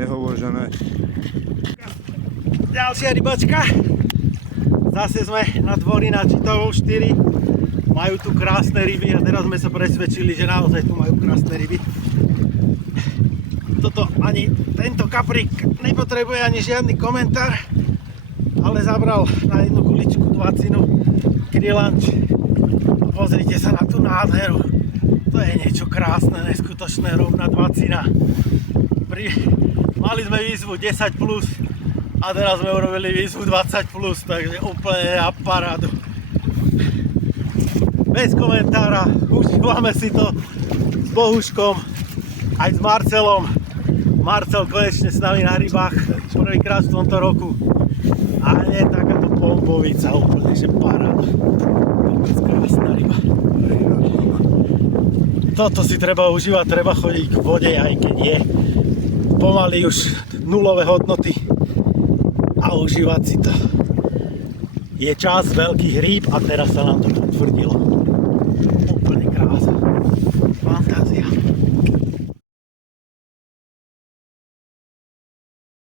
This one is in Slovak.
nehovor, že ne. Ďalšia rybačka. Zase sme na dvori na Čitovou 4. Majú tu krásne ryby a teraz sme sa presvedčili, že naozaj tu majú krásne ryby. Toto ani tento kaprík nepotrebuje ani žiadny komentár, ale zabral na jednu guličku 20 krilanč. Pozrite sa na tú nádheru. To je niečo krásne, neskutočné, rovná 20. Mali sme výzvu 10 plus a teraz sme urobili výzvu 20 plus, takže úplne na parádu. Bez komentára, užívame si to s Bohuškom, aj s Marcelom. Marcel konečne s nami na rybách, prvýkrát v tomto roku. A nie takáto bombovica, úplne že paráda. Vôbec krásna ryba. Toto si treba užívať, treba chodiť k vode, aj keď je pomaly už nulové hodnoty. A užívať si to. Je čas veľkých rýb a teraz sa nám to potvrdilo. Úplne krása. Fantázia.